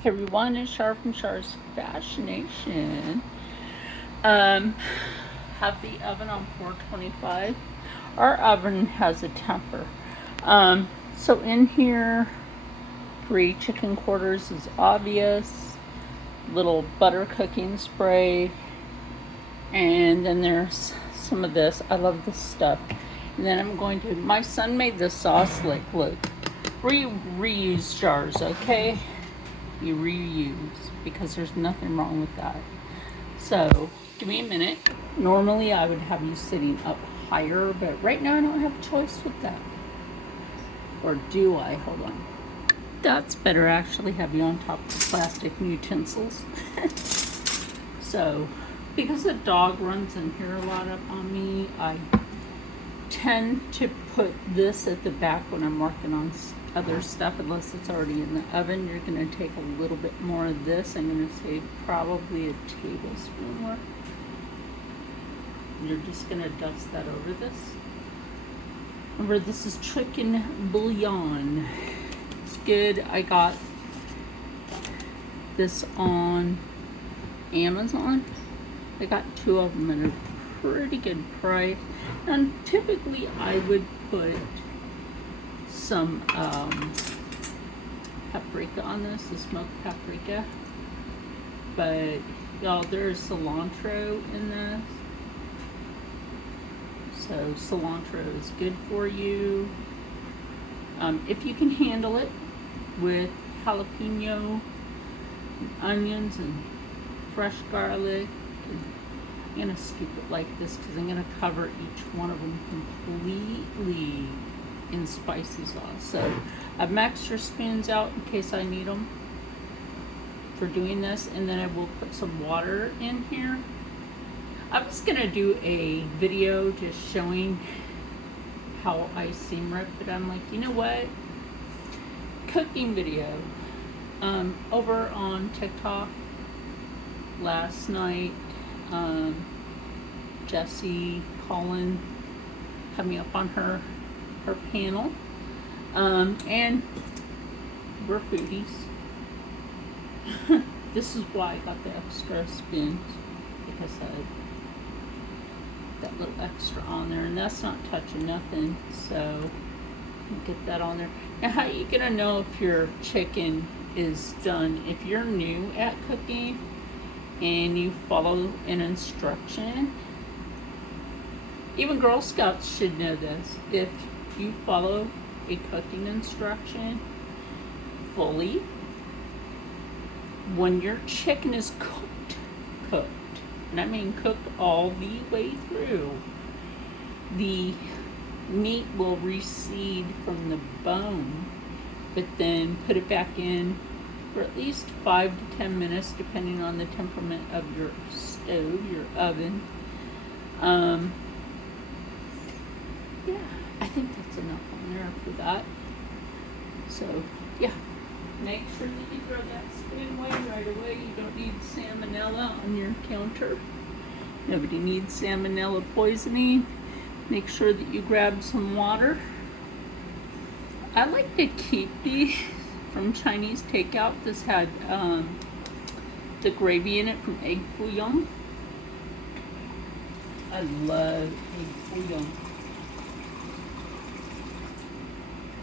Hey everyone, it's Char from Char's Fascination. Um, have the oven on 425. Our oven has a temper. So in here, 3 chicken quarters is obvious. Little butter cooking spray, and then there's some of this. I love this stuff. And then I'm going to. My son made this sauce. Like, look, reuse jars, okay? You reuse because there's nothing wrong with that. So give me a minute. Normally I would have you sitting up higher, but right now I don't have a choice with that. Or do I? Hold on. That's better, actually, have you on top of the plastic utensils. So because the dog runs in here a lot up on me, I tend to put this at the back when I'm working on other stuff, unless it's already in the oven. You're going to take a little bit more of this. I'm going to say probably a tablespoon more. You're just going to dust that over this. Remember, this is chicken bouillon. It's good. I got this on Amazon. I got 2 of them at a pretty good price. And typically I would put some paprika on this, the smoked paprika. But y'all, there's cilantro in this. So cilantro is good for you. If you can handle it with jalapeno, and onions, and fresh garlic. I'm going to scoop it like this because I'm going to cover each one of them completely in spicy sauce. So I have my extra spoons out in case I need them for doing this, and then I will put some water in here. I was going to do a video just showing how I seam rip, but I'm like, you know what? Cooking video. Over on TikTok last night, Jessie Collin had me up on her panel, and we're foodies. This is why I got the extra spoons, because I had that little extra on there, and that's not touching nothing, so get that on there. Now, how are you gonna know if your chicken is done? If you're new at cooking and you follow an instruction, even Girl Scouts should know this. If you follow a cooking instruction fully, when your chicken is cooked, and I mean cooked all the way through, the meat will recede from the bone, but then put it back in for at least 5 to 10 minutes, depending on the temperament of your stove, your oven. Yeah, I think that's enough on there for that. So, yeah, make sure that you throw that spoon away right away. You don't need salmonella on your counter. Nobody needs salmonella poisoning. Make sure that you grab some water. I like to keep these from Chinese takeout. This had the gravy in it from egg fouillon. I love egg fouillon.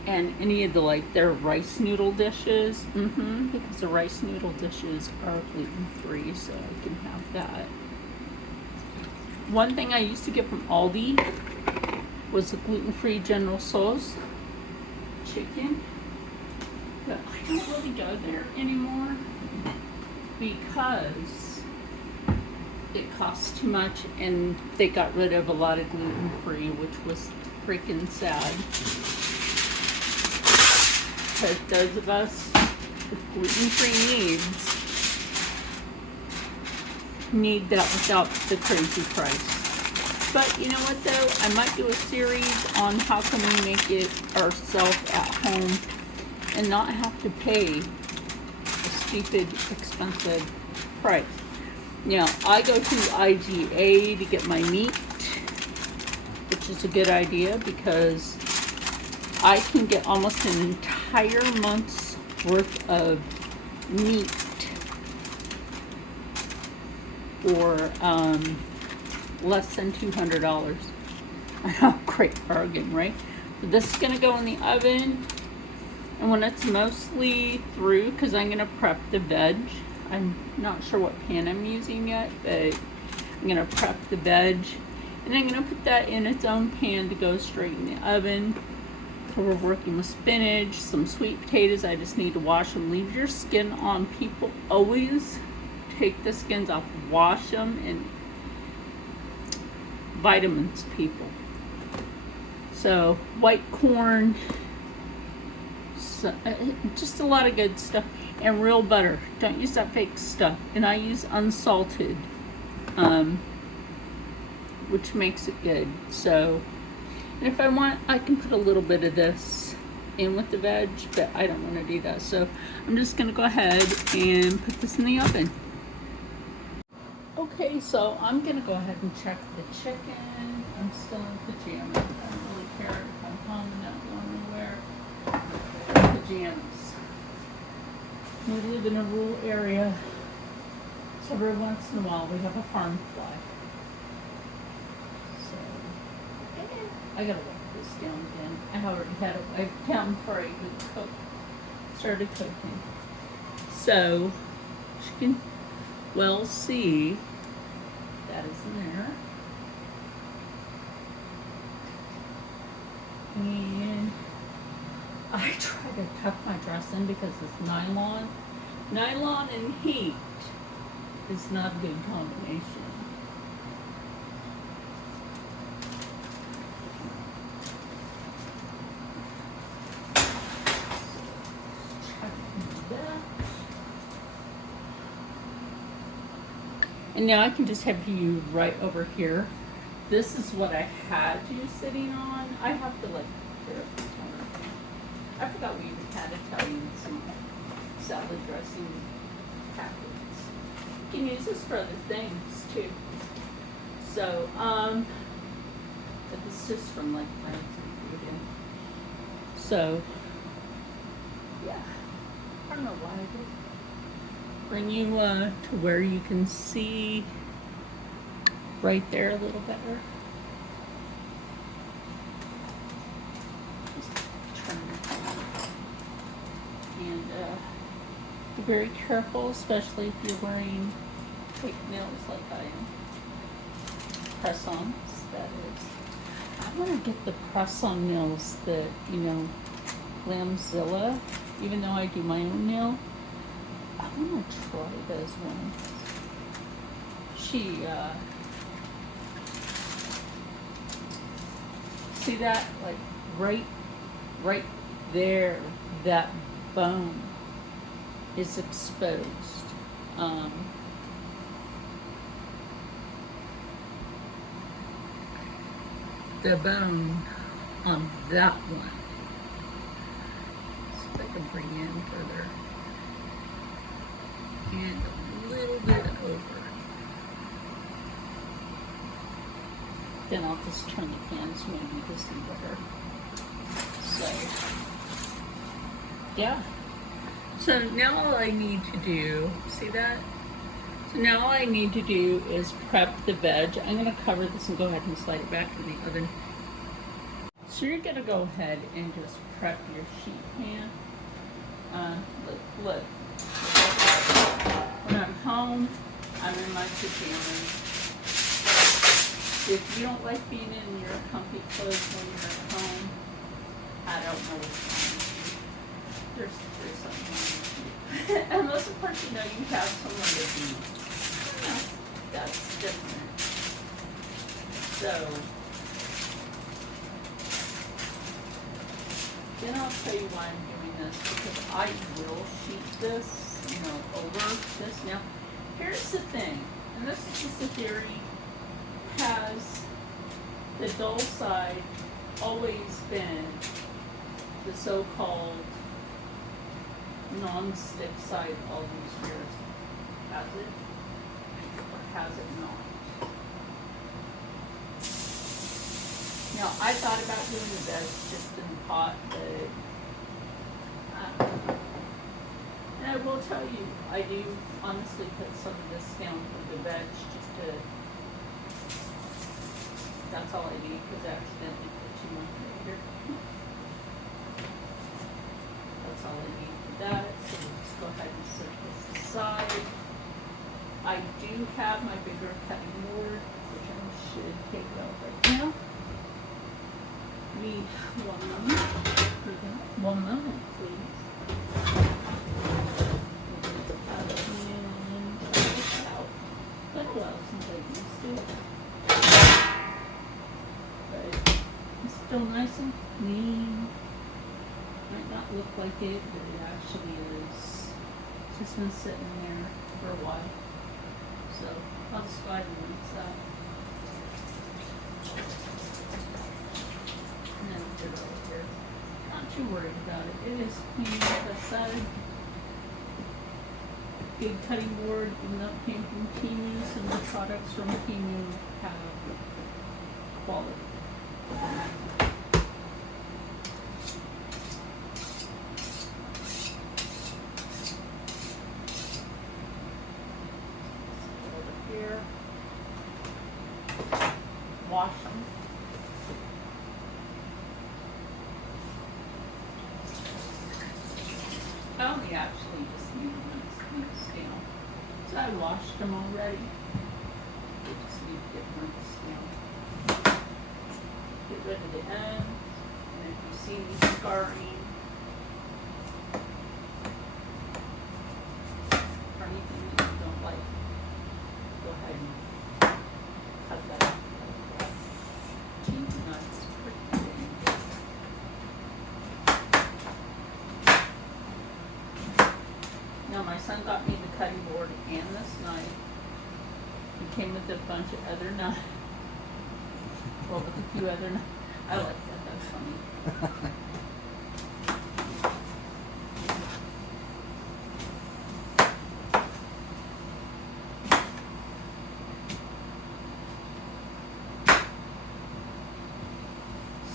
And any of the their rice noodle dishes, because the rice noodle dishes are gluten-free, so I can have that. One thing I used to get from Aldi was the gluten-free General Tso's chicken, but I don't really go there anymore because it costs too much, and they got rid of a lot of gluten-free, which was freaking sad. Because those of us with gluten-free needs need that without the crazy price. But you know what though? I might do a series on how can we make it ourselves at home and not have to pay a stupid expensive price. Now, I go to IGA to get my meat, which is a good idea because I can get almost an entire month's worth of meat for less than $200. I know, great bargain, right? So this is gonna go in the oven, and when it's mostly through, because I'm gonna prep the veg. I'm not sure what pan I'm using yet, but I'm gonna prep the veg, and I'm gonna put that in its own pan to go straight in the oven. So we're working with spinach, some sweet potatoes. I just need to wash them. Leave your skin on. People always take the skins off, wash them, and vitamins, people. So white corn, so, just a lot of good stuff, and real butter. Don't use that fake stuff. And I use unsalted, which makes it good. So, and if I want, I can put a little bit of this in with the veg, but I don't want to do that. So I'm just gonna go ahead and put this in the oven. Okay, so I'm gonna go ahead and check the chicken. I'm still in pajamas. I don't really care if I'm home and not going anywhere. Pajamas. We live in a rural area, so every once in a while we have a farm fly. So, I gotta wipe this down again. I already had it wiped down before I even started cooking. So, you can well see that is in there. And I try to tuck my dress in because it's nylon. Nylon and heat is not a good combination. And now I can just have you right over here. This is what I had you sitting on. I have to like, I forgot we even had Italian some salad dressing packets. You can use this for other things too. So, but this is just from like plants and food. So, yeah. I don't know why I did. Bring you to where you can see right there a little better. Just turn it. And be very careful, especially if you're wearing fake nails like I am. Press-ons, that is. I want to get the press-on nails that, you know, Lambzilla, even though I do my own nail. I want to try those ones. She, see that? Like, right there, that bone is exposed. The bone on that one. See if I can bring in further. And a little bit over. Then I'll just turn the pan so maybe this is better. So, yeah. So now all I need to do, see that? So now all I need to do is prep the veg. I'm gonna cover this and go ahead and slide it back in the oven. So you're gonna go ahead and just prep your sheet pan. Look. When I'm home, I'm in my pajamas. If you don't like being in your comfy clothes when you're at home, I don't know what's wrong with you. There's something wrong with you. Unless of course you know you have someone with you. That's different. So, then I'll tell you why I'm doing this, because I will sheet this, you know, over this. Now, here's the thing, and this is just a theory. Has the dull side always been the so-called non-stick side all these years? Has it? Or has it not? Now, I thought about doing the veg just in the pot, but and I will tell you, I do honestly put some of this down for the veg just to, that's all I need because I accidentally put too much right here. That's all I need for that, so we'll just go ahead and set this aside. I do have my bigger cutting board, which I should take out right now. Need 1 moment for that. 1 moment, please. And check this out. Been a while since I used it. But it's still nice and clean. Might not look like it, but it actually is. It's just been sitting there for a while. So I'll just go ahead and rinse that. And then put it over here. Not too worried about it. It is clean, like I said. Big cutting board, even though it came from Timu, some of the products from Timu have quality. Here, wash them. I only actually just need one down. So I washed them already. They just need to get rinsed down. Get rid of the ends. And if you see any scarring or anything that you don't like, go ahead and cut that off. Cheese nuts, pretty dang good. Now my son got me the cutting board and this knife. It came with a bunch of other knives. Well, with a few other knives. I like that, that's funny.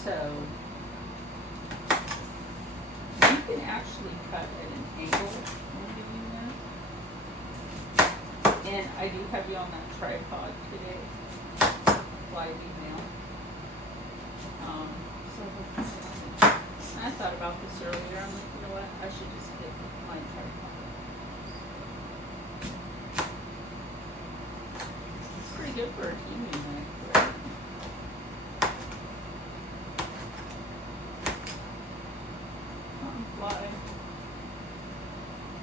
So, you can actually cut at an angle when doing that. And I do have you on that tripod today, lighting now. I thought about this earlier. I'm like, you know what? I should just get my tripod. It's pretty good for a human neck, right? Fly.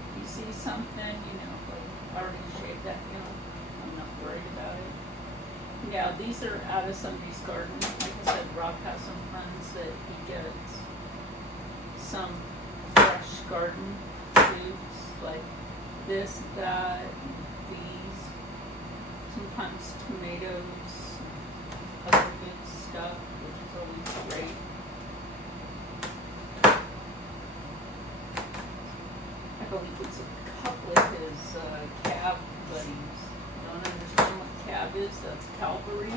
If you see something, you know, like already shaved that down, I'm not worried about it. Now, these are out of somebody's garden. Like I said, Rob has some friends that he gets some fresh garden foods, like this, that, these, sometimes tomatoes, other good stuff, which is always great. I believe it's a couple of his cab buddies. Don't understand what cab is? That's cavalry.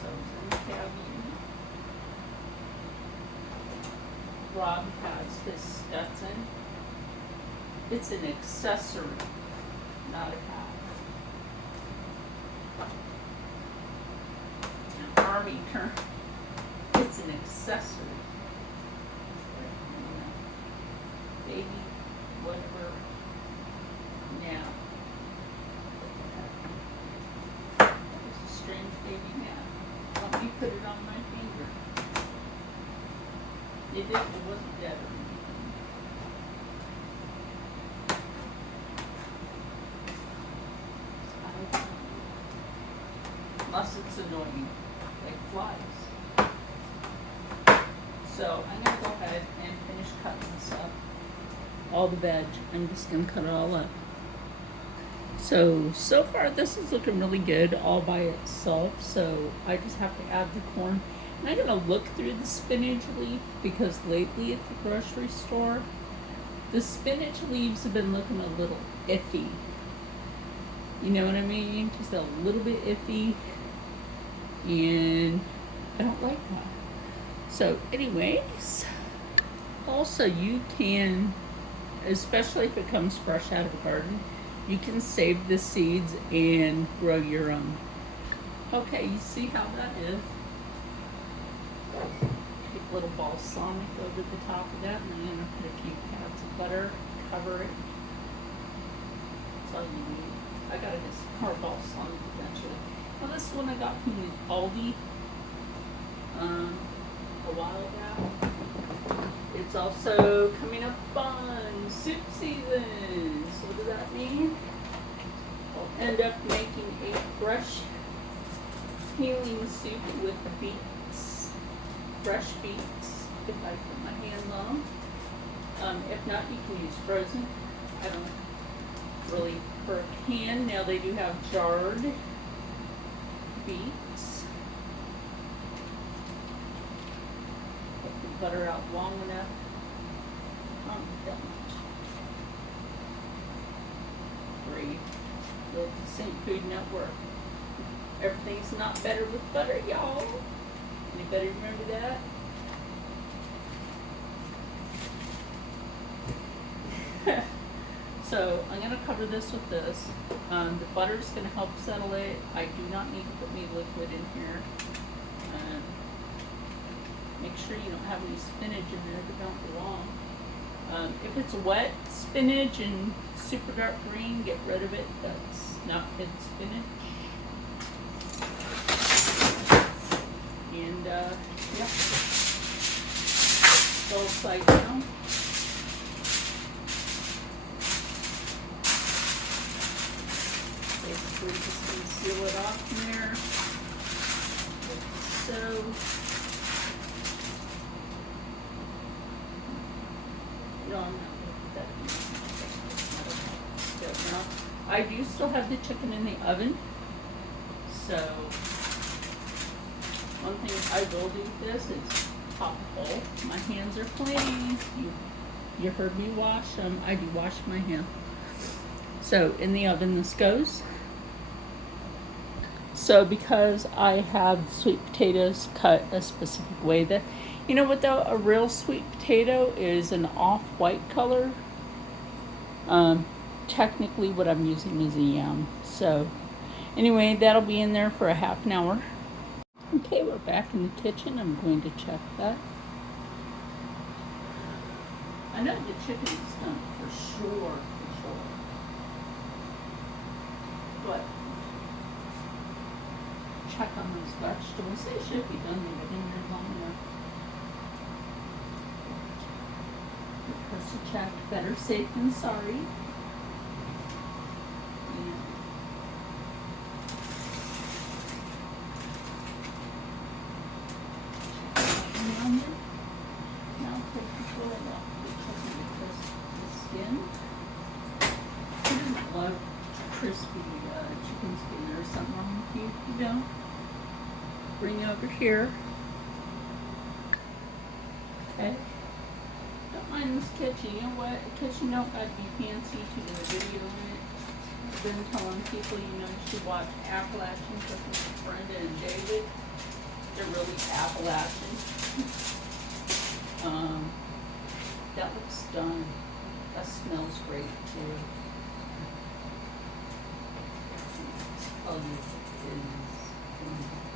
So it's in the cab unit. Rob has his Stetson. It's an accessory, not a cab. Army term. It's an accessory. Baby, whatever. Now. There's a strange baby now. Let me put it on my finger. It wasn't dead or anything. Unless it's annoying, like flies. So I'm going to go ahead and finish cutting this up. All the veg, I'm just going to cut it all up. So far this is looking really good all by itself. So I just have to add the corn. And I'm going to look through the spinach leaf because lately at the grocery store, the spinach leaves have been looking a little iffy. You know what I mean? Just a little bit iffy. And I don't like that. So anyways, also you can, especially if it comes fresh out of the garden, you can save the seeds and grow your own. Okay, you see how that is? Take a little balsamic over the top of that, and I'm going to put a few pads of butter, cover it. That's all you need. I got to get some more balsamic eventually. Well, this one I got from Aldi a while back. It's also coming up on soup season. So what does that mean? I'll end up making a fresh healing soup with beets, fresh beets, if I put my hands on them. If not, you can use frozen. I don't really prefer canned. Now they do have jarred beets. Put the butter out long enough. Done. Great. Look, St. Food Network. Everything's not better with butter, y'all. Anybody remember that? So I'm going to cover this with this. The butter's going to help settle it. I do not need to put any liquid in here. Make sure you don't have any spinach in there that don't belong. If it's wet spinach and super dark green, get rid of it. That's not good spinach. And yeah, go upside down. Basically just gonna seal it off in there. Like so. No, I'm not gonna put that in there. Now, I do still have the chicken in the oven, so one thing I will do with this is top bowl. My hands are clean. You heard me wash them. I do wash my hands. So in the oven this goes. So because I have sweet potatoes cut a specific way, that, you know what though, a real sweet potato is an off-white color. Technically what I'm using is a yam. So anyway, that'll be in there for a half an hour. Okay, we're back in the kitchen. I'm going to check that. I know the chicken is done for sure. But check on those vegetables. They should be done. They've been in there long enough. Of course, you check. Better safe than sorry. Now take the oil off the chicken because the skin. I don't love crispy chicken skin. There's something wrong with you. You don't. Bring it over here. Okay. Don't mind this kitchen. You know what? A kitchen don't got to be fancy to do a video in it. I've been telling people, you know, you should watch Appalachian Cooking with Brenda and David. They're really Appalachian. That looks done. That smells great too. Oh,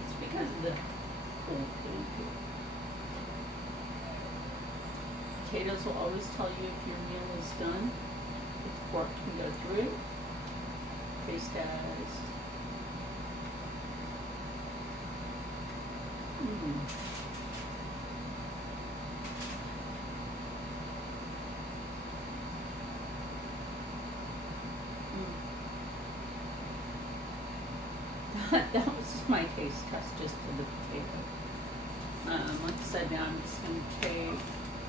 it's because of the cold food. Potatoes will always tell you if your meal is done. If the pork can go through. Taste as. That was just my taste test, just to the potato. Like I said, now I'm just going to take,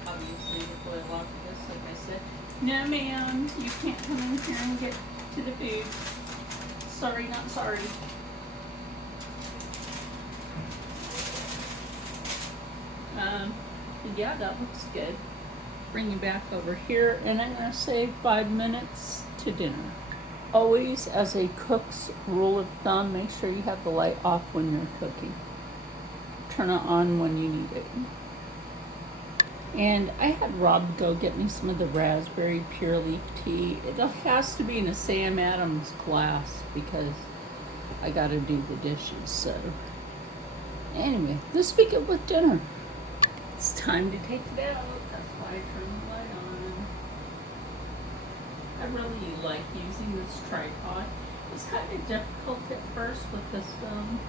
obviously, the oil off of this, like I said. No, ma'am, you can't come in here and get to the food. Sorry, not sorry. Yeah, that looks good. Bring you back over here, and I'm going to say 5 minutes to dinner. Always, as a cook's rule of thumb, make sure you have the light off when you're cooking. Turn it on when you need it. And I had Rob go get me some of the raspberry pure leaf tea. It has to be in a Sam Adams glass because I gotta do the dishes. So, anyway, let's begin with dinner. It's time to take it out. That's why I turned the light on. I really like using this tripod. It's kind of difficult at first with this phone,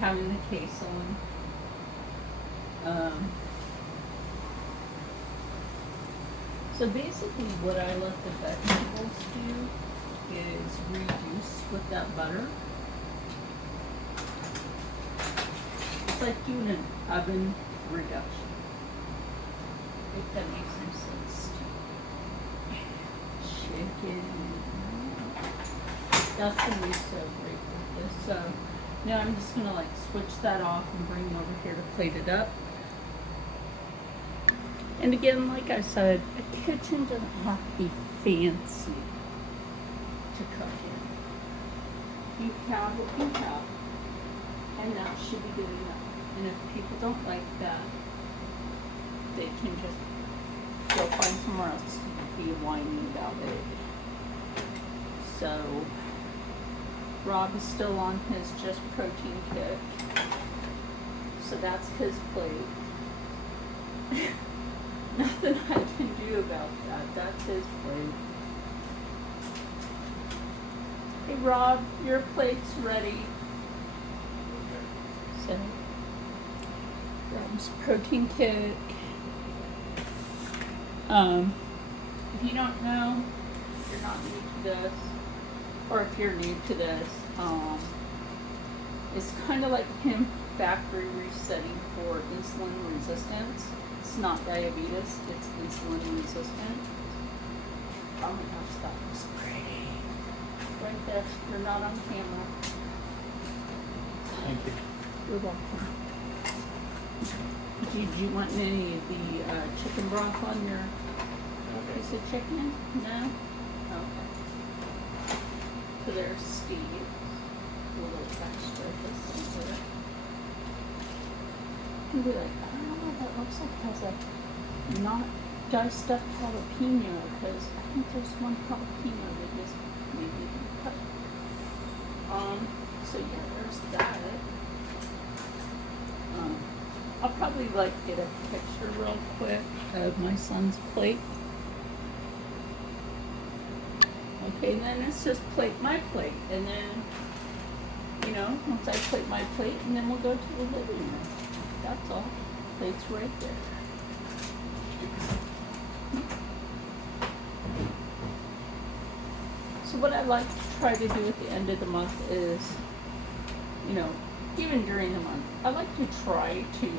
having the case on. So basically what I let the vegetables do is reduce with that butter. It's like doing an oven reduction, if that makes some sense. Chicken. That's gonna be so great with this. So now I'm just gonna like switch that off and bring it over here to plate it up. And again, like I said, a kitchen doesn't have to be fancy to cook in. You have what you have, and that should be good enough. And if people don't like that, they can just go find somewhere else to be whining about it. So, Rob is still on his just protein kick. So that's his plate. Nothing I can do about that. That's his plate. Hey Rob, your plate's ready. So, Rob's protein kick. If you don't know, if you're not new to this, or if you're new to this, it's kind of like him factory resetting for insulin resistance. It's not diabetes, it's insulin resistant. Oh my gosh, that was pretty. Right there, you're not on camera. Thank you. You're welcome. Did you want any of the chicken broth on your piece of chicken? No? Okay. So there's Steve. A little extra this over. You can be like, I don't know what that looks like. It has a not diced up jalapeno, because I think there's one jalapeno that just maybe cut. So yeah, there's that. I'll probably like get a picture real quick of my son's plate. Okay, and then it's just plate my plate, and then, you know, once I plate my plate, and then we'll go to the living room. That's all. Plate's right there. So what I like to try to do at the end of the month is, you know, even during the month, I like to try to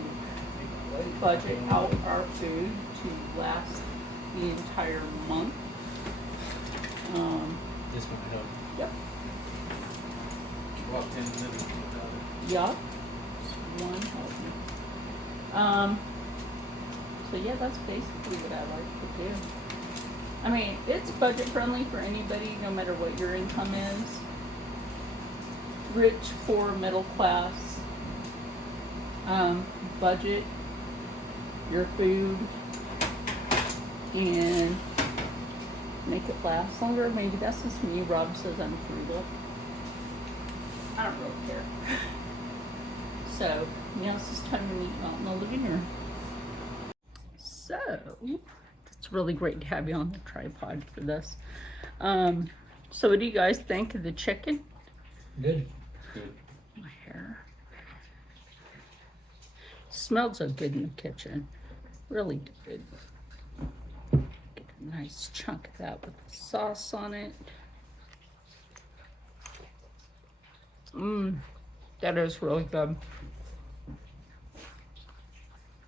budget out our food to last the entire month. This one help. Yep. Walked in the living room without it. Yup. One helping. So yeah, that's basically what I like to do. I mean, it's budget friendly for anybody, no matter what your income is. Rich, poor, middle class. Budget your food and make it last longer. Maybe that's just me. Rob says I'm frugal. I don't really care. So, now it's just time to meet out in the living room. So, it's really great to have you on the tripod for this. So what do you guys think of the chicken? Good. Good. My hair. Smells so good in the kitchen. Really good. Get a nice chunk of that with the sauce on it. That is really good.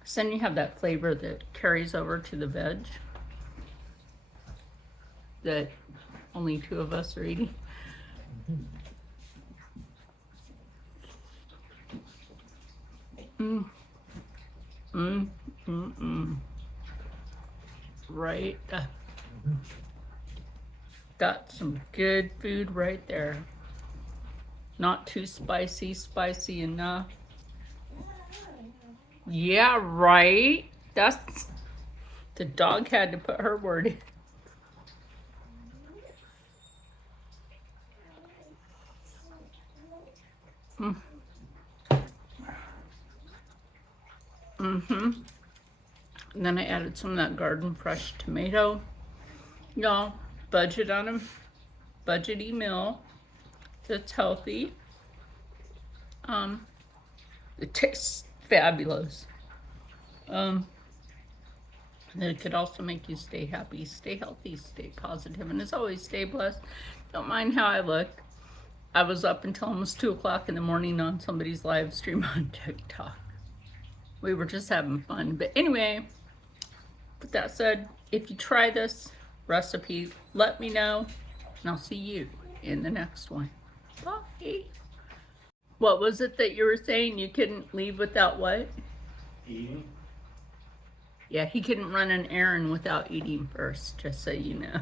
So then you have that flavor that carries over to the veg that only two of us are eating. Right. Got some good food right there. Not too spicy, spicy enough. Yeah, right. That's The dog had to put her word in. And then I added some of that garden fresh tomato. Y'all, budget on a budgety meal that's healthy. It tastes fabulous. And it could also make you stay happy, stay healthy, stay positive, and as always, stay blessed. Don't mind how I look. I was up until almost 2 o'clock in the morning on somebody's live stream on TikTok. We were just having fun. But anyway, with that said, if you try this recipe, let me know, and I'll see you in the next one. Bye. What was it that you were saying? You couldn't leave without what? Eating? Yeah, he couldn't run an errand without eating first, just so you know.